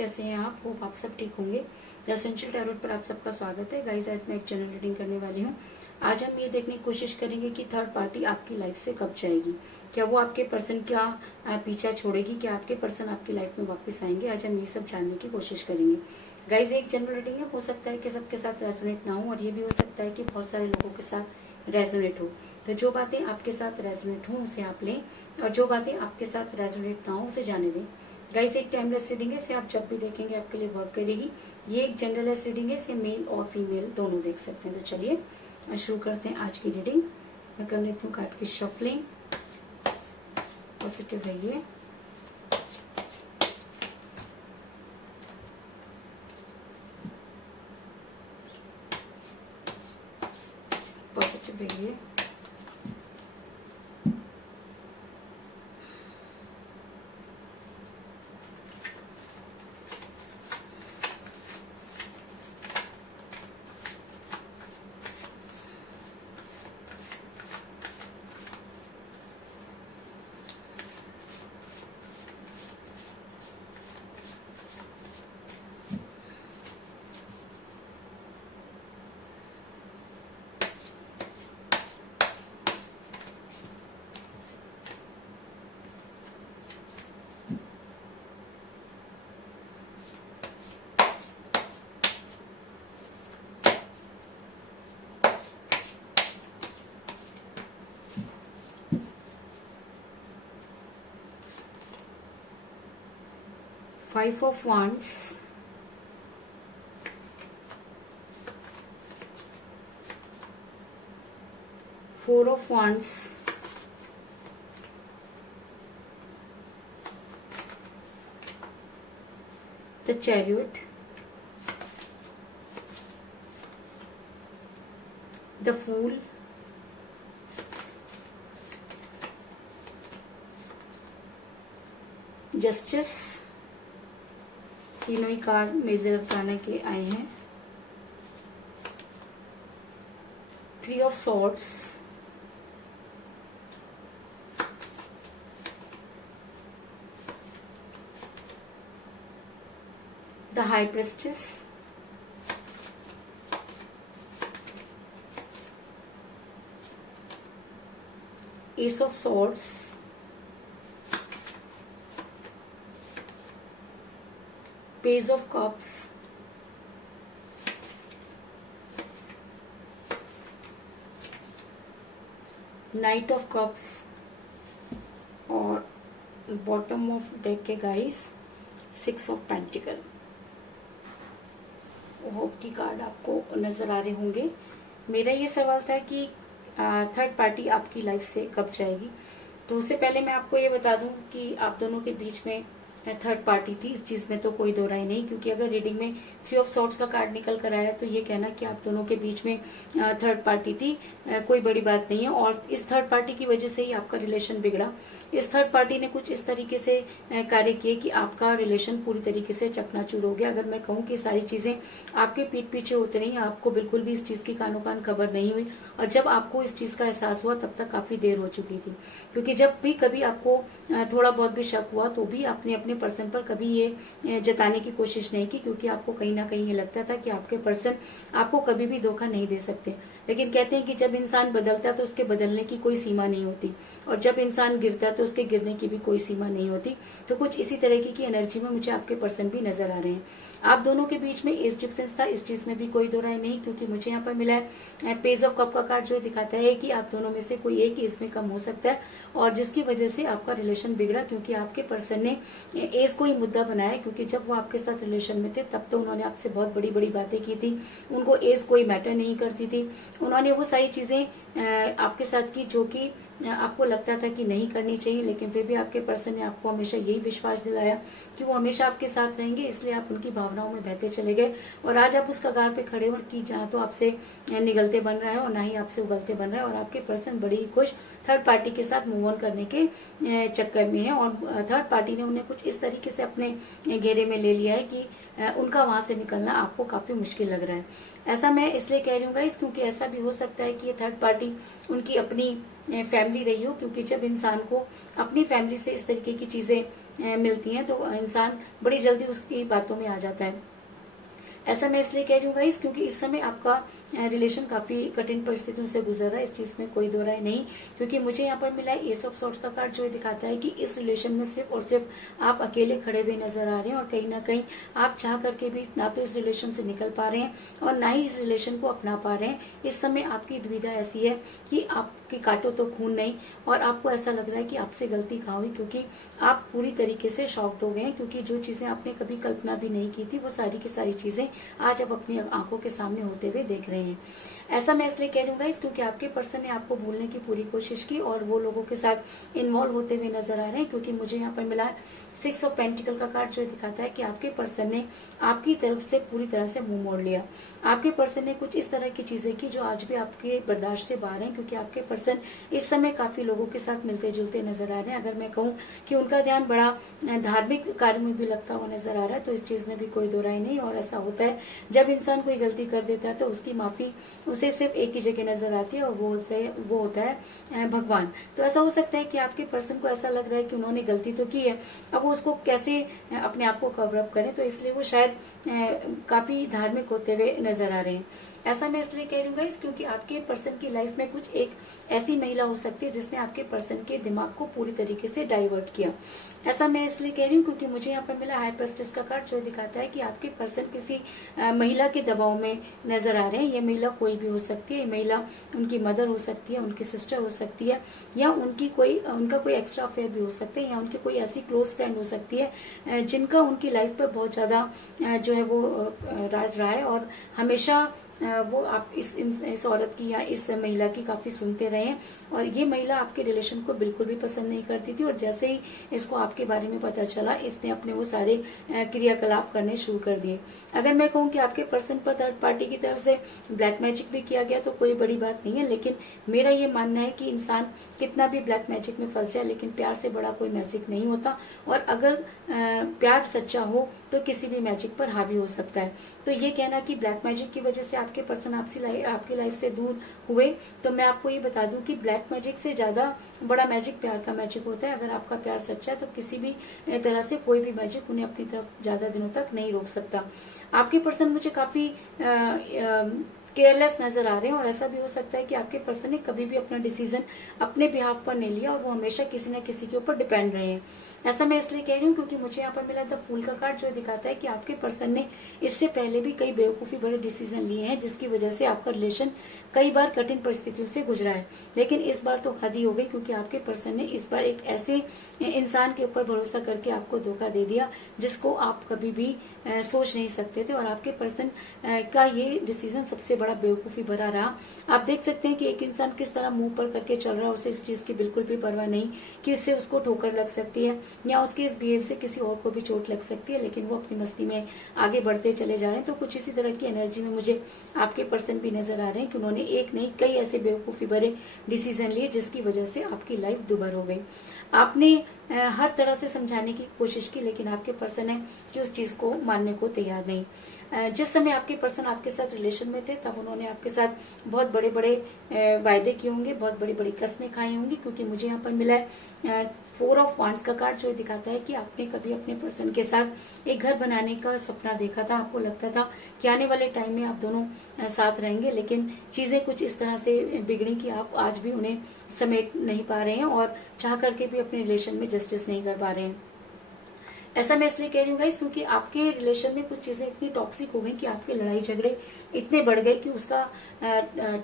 कैसे हैं आप? होप आप सब ठीक होंगे। द एसेंशियल टैरोट पर आप सबका स्वागत है। गाइस, आज मैं एक जनरल रीडिंग करने वाली हूँ। आज हम ये देखने की कोशिश करेंगे कि थर्ड पार्टी आपकी लाइफ से कब जाएगी। क्या वो आपके पर्सन का पीछा छोड़ेगी? क्या आपके पर्सन आपकी लाइफ में वापस आएंगे? आज हम ये सब जानने की कोशिश करेंगे। गाइस, एक जनरल रीडिंग है, हो सकता है कि सबके साथ रेजोनेट ना हो और ये भी हो सकता है कि बहुत सारे लोगों के साथ रेजोनेट हो। तो जो बातें आपके साथ रेजोनेट हो उसे आप लें और जो बातें आपके साथ रेजोनेट ना हो उसे जाने दें। गाइस, एक टाइमलेस रीडिंग है, इसे आप जब भी देखेंगे आपके लिए वर्क करेगी। ये एक जनरलेस रीडिंग है, इसे मेल और फीमेल दोनों देख सकते हैं। तो चलिए शुरू करते हैं आज की रीडिंग। मैं कर लेती हूँ कार्ड की शफलिंग। पॉजिटिव रहिए। पॉजिटिव रहिए। Five of Wands, Four of Wands, the Chariot, the Fool, Justice। तीनों ही कार्ड मेजर अफसाना के आए हैं। Three of swords, the high prestige, S of swords, page of cups, night of cups और bottom of deck के guys six of pentacle. Hope की card आपको नजर आ रहे होंगे। मेरा ये सवाल था कि थर्ड पार्टी आपकी लाइफ से कब जाएगी। तो उससे पहले मैं आपको ये बता दूं कि आप दोनों के बीच में थर्ड पार्टी थी, इस चीज में तो कोई दो राय नहीं। क्योंकि अगर रीडिंग में थ्री ऑफ सॉर्ड्स का कार्ड निकल कर आया तो ये कहना कि आप दोनों के बीच में थर्ड पार्टी थी कोई बड़ी बात नहीं है। और इस थर्ड पार्टी की वजह से ही आपका रिलेशन बिगड़ा। इस थर्ड पार्टी ने कुछ इस तरीके से कार्य किए कि आपका रिलेशन पूरी तरीके से चकनाचूर हो गया। अगर मैं कहूँ कि सारी चीजें आपके पीठ पीछे होती रही, आपको बिल्कुल भी इस चीज की कानो कान खबर नहीं हुई और जब आपको इस चीज का एहसास हुआ तब तक काफी देर हो चुकी थी। क्योंकि जब भी कभी आपको थोड़ा बहुत भी शक हुआ तो भी आपने अपने पर्सन पर कभी ये जताने की कोशिश नहीं की, क्योंकि आपको कहीं ना कहीं ये लगता था कि आपके पर्सन आपको कभी भी धोखा नहीं दे सकते। लेकिन कहते हैं कि जब इंसान बदलता है तो उसके बदलने की कोई सीमा नहीं होती और जब इंसान गिरता है तो उसके गिरने की भी कोई सीमा नहीं होती। तो कुछ इसी तरीके की एनर्जी में मुझे आपके पर्सन भी नजर आ रहे हैं। आप दोनों के बीच में एज डिफरेंस था, इस चीज में भी कोई दो राय नहीं। क्योंकि मुझे यहाँ पर मिला है पेज ऑफ कप का कार्ड, जो दिखाता है कि आप दोनों में से कोई एक एज में कम हो सकता है और जिसकी वजह से आपका रिलेशन बिगड़ा। क्योंकि आपके पर्सन ने एज को ही मुद्दा बनाया। क्योंकि जब वो आपके साथ रिलेशन में थे तब तो उन्होंने आपसे बहुत बड़ी बड़ी बातें की थी, उनको एज कोई मैटर नहीं करती थी। उन्होंने वो सारी चीजें आपके साथ की जो कि आपको लगता था कि नहीं करनी चाहिए, लेकिन फिर भी आपके पर्सन ने आपको हमेशा यही विश्वास दिलाया कि वो हमेशा आपके साथ रहेंगे। इसलिए आप उनकी भावनाओं में बहते चले गए और आज आप उस कगार पे खड़े और कि जहाँ तो आपसे निगलते बन रहा है और ना ही आपसे उगलते बन रहा है। और आपके पर्सन बड़ी ही खुश थर्ड पार्टी के साथ मूव ऑन करने के चक्कर में है और थर्ड पार्टी ने उन्हें कुछ इस तरीके से अपने घेरे में ले लिया है कि उनका वहां से निकलना आपको काफी मुश्किल लग रहा है। ऐसा मैं इसलिए कह रही हूँ गाइस, क्योंकि ऐसा भी हो सकता है कि ये थर्ड पार्टी उनकी अपनी फैमिली रही हो। क्योंकि जब इंसान को अपनी फैमिली से इस तरीके की चीजें मिलती हैं तो इंसान बड़ी जल्दी उसकी बातों में आ जाता है। ऐसा मैं इसलिए कह रही हूँ गाइस क्योंकि इस समय आपका रिलेशन काफी कठिन परिस्थितियों से गुजर रहा है, इस चीज में कोई दो राय नहीं। क्योंकि मुझे यहाँ पर मिला है एस ऑफ सॉर्ड्स का कार्ड, जो दिखाता है कि इस रिलेशन में सिर्फ और सिर्फ आप अकेले खड़े हुए नजर आ रहे हैं और कहीं ना कहीं आप चाह करके भी ना तो इस रिलेशन से निकल पा रहे हैं और ना ही इस रिलेशन को अपना पा रहे हैं। इस समय आपकी दुविधा ऐसी है कि आपकी काटो तो खून नहीं, और आपको ऐसा लग रहा है कि आपसे गलती कहाँ हुई, क्योंकि आप पूरी तरीके से शॉक्ड हो गए हैं। क्योंकि जो चीजें आपने कभी कल्पना भी नहीं की थी वो सारी की सारी चीजें आज आप अपनी आंखों के सामने होते हुए देख रहे हैं। ऐसा मैं इसलिए कह रही हूँ क्योंकि आपके पर्सन ने आपको भूलने की पूरी कोशिश की और वो लोगों के साथ इन्वॉल्व होते हुए नजर आ रहे हैं। क्योंकि मुझे यहाँ पर मिला सिक्स ऑफ पेंटिकल का कार्ड, जो दिखाता है कि आपके पर्सन ने आपकी तरफ से पूरी तरह से मुंह मोड़ लिया। आपके पर्सन ने कुछ इस तरह की चीजें की जो आज भी आपके बर्दाश्त से बाहर हैं। क्योंकि आपके पर्सन इस समय काफी लोगों के साथ मिलते जुलते नजर आ रहे हैं। अगर मैं कहूँ कि उनका ध्यान बड़ा धार्मिक कार्य में भी लगता हुआ नजर आ रहा है तो इस चीज में भी कोई दो राय नहीं। और ऐसा होता है जब इंसान कोई गलती कर देता है तो उसकी माफी उसे सिर्फ एक ही जगह नजर आती है और वो होता है भगवान। तो ऐसा हो सकता है कि आपके पर्सन को ऐसा लग रहा है कि उन्होंने गलती तो की है, अब वो उसको कैसे अपने आप को कवर अप करें, तो इसलिए वो शायद काफी धार्मिक होते हुए नजर आ रहे हैं। ऐसा मैं इसलिए कह रही हूँ गाइस क्योंकि आपके पर्सन की लाइफ में कुछ एक ऐसी महिला हो सकती है जिसने आपके पर्सन के दिमाग को पूरी तरीके से डाइवर्ट किया। ऐसा मैं इसलिए कह रही हूँ क्योंकि मुझे यहाँ पर मिला हाई प्रेस्टिस का कार्ड, जो दिखाता है कि आपके पर्सन किसी महिला के दबाव में नजर आ रहे हैं। ये महिला कोई भी हो सकती है, ये महिला उनकी मदर हो सकती है, उनकी सिस्टर हो सकती है, या उनका कोई एक्स्ट्रा अफेयर भी हो सकता है, या उनकी कोई ऐसी क्लोज फ्रेंड हो सकती है जिनका उनकी लाइफ पर बहुत ज्यादा जो है वो राज रहा है और हमेशा वो आप इस औरत की या इस महिला की काफी सुनते रहे हैं। और ये महिला आपके रिलेशन को बिल्कुल भी पसंद नहीं करती थी और जैसे ही इसको आपके बारे में पता चला इसने अपने वो सारे क्रियाकलाप करने शुरू कर दिए। अगर मैं कहूँ कि आपके पर्सन पर थर्ड पार्टी की तरफ से ब्लैक मैजिक भी किया गया तो कोई बड़ी बात नहीं है, लेकिन मेरा ये मानना है कि इंसान कितना भी ब्लैक मैजिक में फंस जाए लेकिन प्यार से बड़ा कोई मैजिक नहीं होता। और अगर प्यार सच्चा हो तो किसी भी मैजिक पर हावी हो सकता है। तो ये कहना कि ब्लैक मैजिक की वजह से आपके पर्सन आपकी लाइफ से दूर हुए, तो मैं आपको ये बता दूं कि ब्लैक मैजिक से ज्यादा बड़ा मैजिक प्यार का मैजिक होता है। अगर आपका प्यार सच्चा है तो किसी भी तरह से कोई भी मैजिक उन्हें अपनी तरफ ज्यादा दिनों तक नहीं रोक सकता। आपके पर्सन मुझे काफी केयरलेस नजर आ रहे हैं और ऐसा भी हो सकता है कि आपके पर्सन ने कभी भी अपना डिसीजन अपने बिहाफ पर नहीं लिया और वो हमेशा किसी न किसी के ऊपर डिपेंड रहे हैं। ऐसा मैं इसलिए कह रही हूँ क्योंकि मुझे यहाँ पर मिला द फूल का कार्ड, जो दिखाता है कि आपके पर्सन ने इससे पहले भी कई बेवकूफी भरे डिसीजन लिए हैं जिसकी वजह से आपका रिलेशन कई बार कठिन परिस्थितियों से गुजरा है। लेकिन इस बार तो हद ही हो गई क्योंकि आपके पर्सन ने इस बार एक ऐसे इंसान के ऊपर भरोसा करके आपको धोखा दे दिया जिसको आप कभी भी सोच नहीं सकते थे। और आपके पर्सन का ये डिसीजन सबसे बड़ा बेवकूफी भरा रहा। आप देख सकते हैं कि एक इंसान किस तरह मुंह पर करके चल रहा है, उसे इस चीज की बिल्कुल भी परवाह नहीं कि इससे उसको ठोकर लग सकती है या उसके इस बिहेव से किसी और को भी चोट लग सकती है, लेकिन वो अपनी मस्ती में आगे बढ़ते चले जा रहे हैं। तो कुछ इसी तरह की एनर्जी में मुझे आपके पर्सन भी नजर आ रहे हैं कि उन्होंने एक नहीं कई ऐसे बेवकूफी भरे डिसीजन लिए जिसकी वजह से आपकी लाइफ दुभर हो गई। आपने हर तरह से समझाने की कोशिश की लेकिन आपके पर्सन है कि उस चीज को मानने को तैयार नहीं। जिस समय आपके पर्सन आपके साथ रिलेशन में थे तब उन्होंने आपके साथ बहुत बड़े बड़े वायदे किए होंगे, बहुत बड़ी बड़ी कस्में खाई होंगी। क्योंकि मुझे यहाँ पर मिला है फोर ऑफ वांड्स का कार्ड, जो दिखाता है कि आपने कभी अपने पर्सन के साथ एक घर बनाने का सपना देखा था। आपको लगता था कि आने वाले टाइम में आप दोनों साथ रहेंगे, लेकिन चीजें कुछ इस तरह से बिगड़ी कि आप आज भी उन्हें समेट नहीं पा रहे हैं और चाह करके भी अपने रिलेशन में जस्टिस नहीं कर पा रहे हैं। ऐसा मैं इसलिए कह रही हूँ गाइस क्योंकि आपके रिलेशन में कुछ चीजें इतनी टॉक्सिक हो गई कि आपके लड़ाई झगड़े इतने बढ़ गए कि उसका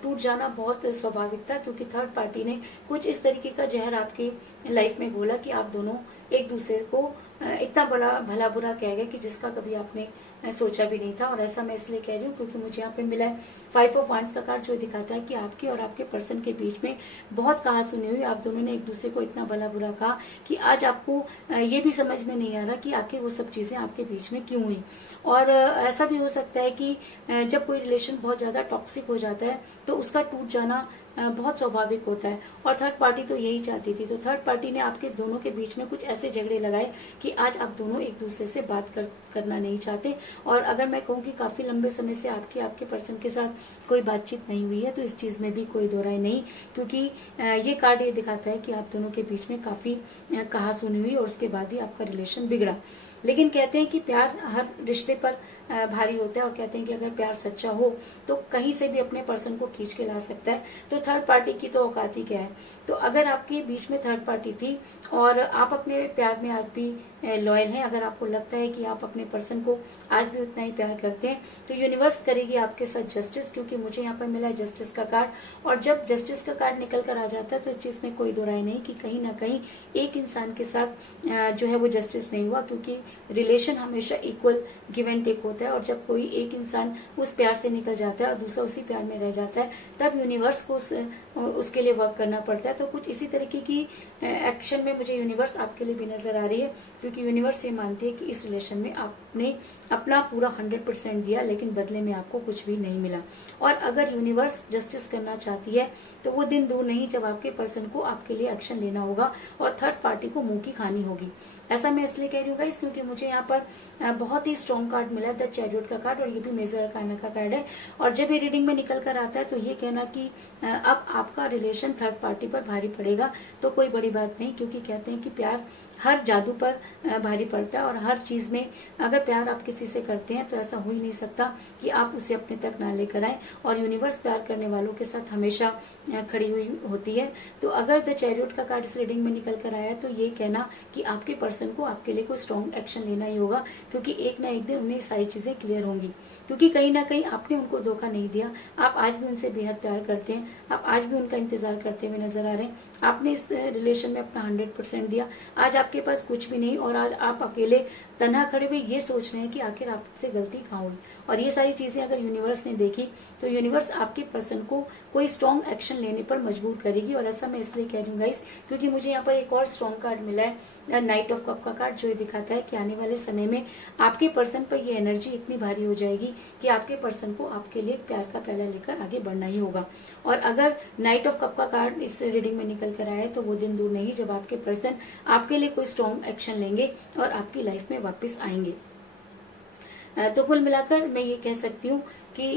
टूट जाना बहुत स्वाभाविक था। क्योंकि थर्ड पार्टी ने कुछ इस तरीके का जहर आपकी लाइफ में घोला कि आप दोनों एक दूसरे को इतना बड़ा भला बुरा कह गए कि जिसका कभी आपने सोचा भी नहीं था। और ऐसा मैं इसलिए कह रही हूँ क्योंकि मुझे यहाँ पे मिला है फाइव ऑफ वांड्स का कार्ड, जो दिखाता है कि आपके और आपके पर्सन के बीच में बहुत कहा सुनी हुई आप दोनों ने एक दूसरे को इतना भला बुरा कहा कि आज आपको ये भी समझ में नहीं आ रहा कि आखिर वो सब चीजें आपके बीच में क्यों हुई। और ऐसा भी हो सकता है कि जब कोई रिलेशन बहुत ज्यादा टॉक्सिक हो जाता है तो उसका टूट जाना बहुत स्वाभाविक होता है। और थर्ड पार्टी तो यही चाहती थी। तो थर्ड पार्टी ने आपके दोनों के बीच में कुछ ऐसे झगड़े लगाए कि आज आप दोनों एक दूसरे से बात करना नहीं चाहते। और अगर मैं कहूँ कि काफी लंबे समय से आपके पर्सन के साथ कोई बातचीत नहीं हुई है, तो इस चीज में भी कोई दो राय नहीं, क्योंकि ये कार्ड ये दिखाता है कि आप दोनों के बीच में काफी कहा सुनी हुई और उसके बाद ही आपका रिलेशन बिगड़ा। लेकिन कहते हैं कि प्यार हर रिश्ते पर भारी होता है, और कहते हैं कि अगर प्यार सच्चा हो तो कहीं से भी अपने पर्सन को खींच के ला सकता है। तो थर्ड पार्टी की तो औकात ही क्या है। तो अगर आपके बीच में थर्ड पार्टी थी और आप अपने प्यार में आज भी लॉयल हैं, अगर आपको लगता है कि आप अपने पर्सन को आज भी उतना ही प्यार करते हैं, तो यूनिवर्स करेगी आपके साथ जस्टिस, क्योंकि मुझे यहाँ पर मिला है जस्टिस का कार्ड। और जब जस्टिस का कार्ड निकल कर आ जाता है तो इस चीज में कोई दो राय नहीं कि कहीं ना कहीं एक इंसान के साथ जो है वो जस्टिस नहीं हुआ, क्योंकि रिलेशन हमेशा इक्वल गिव एंड टेक होता है। और जब कोई एक इंसान उस प्यार से निकल जाता है और दूसरा उसी प्यार में रह जाता है, तब यूनिवर्स को उसके लिए वर्क करना पड़ता है। तो कुछ इसी तरीके की एक्शन में मुझे यूनिवर्स आपके लिए भी नजर आ रही है, क्योंकि यूनिवर्स ये मानती है कि इस रिलेशन में आपने अपना पूरा 100% दिया, लेकिन बदले में आपको कुछ भी नहीं मिला। और अगर यूनिवर्स जस्टिस करना चाहती है तो वो दिन दूर नहीं जब आपके पर्सन को आपके लिए एक्शन लेना होगा और थर्ड पार्टी को मुंह की खानी होगी। ऐसा मैं इसलिए कह रही हूँ गाइस, क्योंकि मुझे यहाँ पर बहुत ही स्ट्रॉन्ग कार्ड मिला है, द चैरियट का कार्ड, और ये भी मेजर अरकाना का कार्ड है। और जब ये रीडिंग में निकल कर आता है तो ये कहना कि अब आपका रिलेशन थर्ड पार्टी पर भारी पड़ेगा, तो कोई बड़ी बात नहीं, क्योंकि कहते हैं कि प्यार हर जादू पर भारी पड़ता है। और हर चीज में अगर प्यार आप किसी से करते हैं तो ऐसा हो ही नहीं सकता कि आप उसे अपने तक ना लेकर आए। और यूनिवर्स प्यार करने वालों के साथ हमेशा खड़ी हुई होती है। तो अगर द चैरियट का कार्ड इस रीडिंग में निकल कर आया है तो ये कहना कि आपके पर्सन को आपके लिए कोई स्ट्रॉन्ग एक्शन लेना ही होगा, क्योंकि एक ना एक दिन उन्हें सारी चीजें क्लियर होंगी। क्योंकि कहीं ना कहीं आपने उनको धोखा नहीं दिया, आप आज भी उनसे बेहद प्यार करते हैं, आप आज भी उनका इंतजार करते हुए नजर आ रहे हैं। आपने इस रिलेशन में अपना 100% दिया। आज आपके पास कुछ भी नहीं और आज आप अकेले तन्हा खड़े हुए ये सोच रहे हैं कि आखिर आपसे गलती कहाँ हुई। और ये सारी चीजें अगर यूनिवर्स ने देखी तो यूनिवर्स आपके पर्सन को कोई स्ट्रॉन्ग एक्शन लेने पर मजबूर करेगी। और ऐसा मैं इसलिए कह रही हूँ गाइस, क्योंकि मुझे यहाँ पर एक और स्ट्रॉन्ग कार्ड मिला है, नाइट ऑफ कप का कार्ड, जो ये दिखाता है कि आने वाले समय में आपके पर्सन पर ये एनर्जी इतनी भारी हो जाएगी कि आपके पर्सन को आपके लिए प्यार का पहला लेकर आगे बढ़ना ही होगा। और अगर नाइट ऑफ कप का कार्ड इस रीडिंग में निकल कर आया है तो वो दिन दूर नहीं जब आपके पर्सन आपके लिए कोई स्ट्रॉन्ग एक्शन लेंगे और आपकी लाइफ में वापस आएंगे। तो कुल मिलाकर मैं ये कह सकती हूँ कि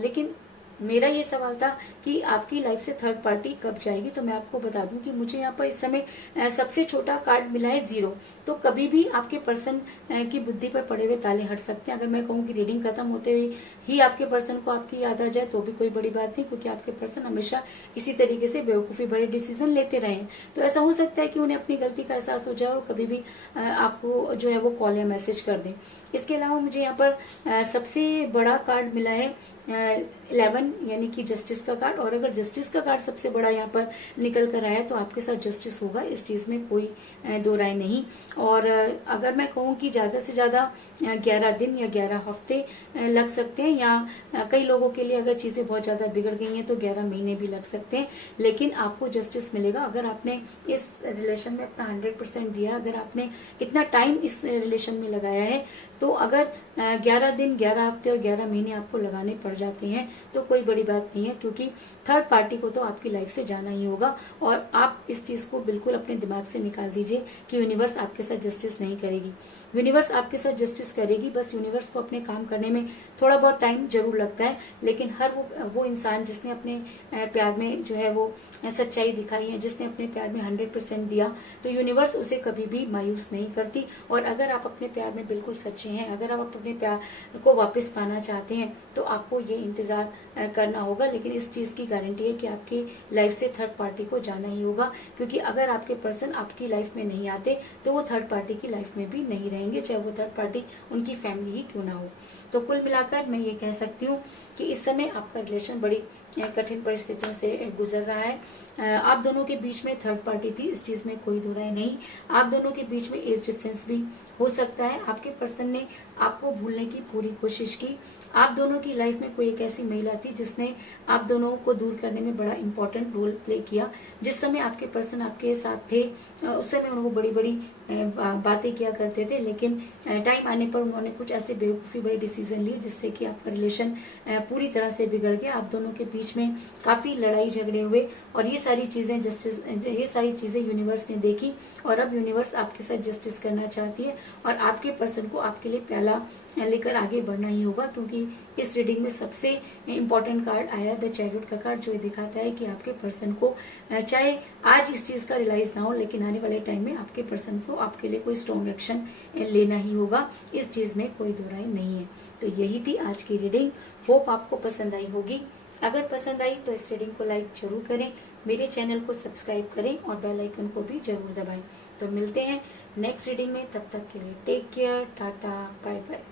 लेकिन मेरा ये सवाल था कि आपकी लाइफ से थर्ड पार्टी कब जाएगी। तो मैं आपको बता दूं कि मुझे यहाँ पर इस समय सबसे छोटा कार्ड मिला है 0। तो कभी भी आपके पर्सन की बुद्धि पर पड़े हुए ताले हट सकते हैं। अगर मैं कहूँ कि रीडिंग खत्म होते हुए ही आपके पर्सन को आपकी याद आ जाए तो भी कोई बड़ी बात नहीं, क्योंकि आपके पर्सन हमेशा इसी तरीके से बेवकूफी भरे डिसीजन लेते रहे हैं। तो ऐसा हो सकता है कि उन्हें अपनी गलती का एहसास हो जाए और कभी भी आपको जो है वो कॉल या मैसेज कर दें। इसके अलावा मुझे यहाँ पर सबसे बड़ा कार्ड मिला है 11, यानी कि जस्टिस का कार्ड। और अगर जस्टिस का कार्ड सबसे बड़ा यहाँ पर निकल कर आया तो आपके साथ जस्टिस होगा, इस चीज में कोई दो राय नहीं। और अगर मैं कहूँ कि ज्यादा से ज्यादा 11 दिन या 11 हफ्ते लग सकते हैं, या कई लोगों के लिए अगर चीजें बहुत ज्यादा बिगड़ गई हैं तो 11 महीने भी लग सकते हैं, लेकिन आपको जस्टिस मिलेगा। अगर आपने इस रिलेशन में अपना 100% दिया, अगर आपने इतना टाइम इस रिलेशन में लगाया है, तो अगर 11 दिन, 11 हफ्ते और 11 महीने आपको लगाने पड़ जाते हैं तो कोई बड़ी बात नहीं है, क्योंकि थर्ड पार्टी को तो आपकी लाइफ से जाना ही होगा। और आप इस चीज को बिल्कुल अपने दिमाग से निकाल दीजिए कि यूनिवर्स आपके साथ जस्टिस नहीं करेगी। यूनिवर्स आपके साथ जस्टिस करेगी, बस यूनिवर्स को अपने काम करने में थोड़ा बहुत टाइम जरूर लगता है। लेकिन हर वो इंसान जिसने अपने प्यार में जो है वो सच्चाई दिखाई है, जिसने अपने प्यार में 100% दिया, तो यूनिवर्स उसे कभी भी मायूस नहीं करती। और अगर आप अपने प्यार में बिल्कुल सच्चे हैं, अगर आप अपने प्यार को वापस पाना चाहते हैं, तो आपको ये इंतजार करना होगा। लेकिन इस चीज की गारंटी है कि आपकी लाइफ से थर्ड पार्टी को जाना ही होगा, क्योंकि अगर आपके पर्सन आपकी लाइफ में नहीं आते तो वो थर्ड पार्टी की लाइफ में भी नहीं रहेंगे, चाहे वो थर्ड पार्टी उनकी फैमिली ही क्यों ना हो। तो कुल मिलाकर मैं ये कह सकती हूँ कि इस समय आपका रिलेशन बड़ी कठिन परिस्थितियों से गुजर रहा है। आप दोनों के बीच में थर्ड पार्टी थी, इस चीज में कोई दो राय नहीं। आप दोनों के बीच में एज डिफरेंस भी हो सकता है। आपके पर्सन ने आपको भूलने की पूरी कोशिश की। आप दोनों की लाइफ में कोई एक ऐसी महिला थी जिसने आप दोनों को दूर करने में बड़ा इंपॉर्टेंट रोल प्ले किया। जिस समय आपके पर्सन आपके साथ थे उस समय उनको बड़ी बड़ी बातें किया करते थे, लेकिन टाइम आने पर उन्होंने कुछ ऐसे बेवकूफी बड़े डिसीजन डिसीजन लिए जिससे कि आपका रिलेशन पूरी तरह से बिगड़ गया। आप दोनों के बीच में काफी लड़ाई झगड़े हुए और ये सारी चीजें यूनिवर्स ने देखी और अब यूनिवर्स आपके साथ जस्टिस करना चाहती है और आपके पर्सन को आपके लिए पहला लेकर आगे बढ़ना ही होगा, क्योंकि इस रीडिंग में सबसे इम्पोर्टेंट कार्ड आया द चैरियट का कार्ड, जो ये दिखाता है कि आपके पर्सन को चाहे आज इस चीज का रियलाइज ना हो, लेकिन आने वाले टाइम में आपके पर्सन को आपके लिए कोई स्ट्रॉन्ग एक्शन लेना ही होगा। इस चीज में कोई दो राय नहीं है। तो यही थी आज की रीडिंग। होप आपको पसंद आई होगी। अगर पसंद आई तो इस रीडिंग को लाइक जरूर करें, मेरे चैनल को सब्सक्राइब करें और बेल आइकन को भी जरूर दबाएं। तो मिलते हैं नेक्स्ट रीडिंग में, तब तक के लिए take care, tata, bye bye.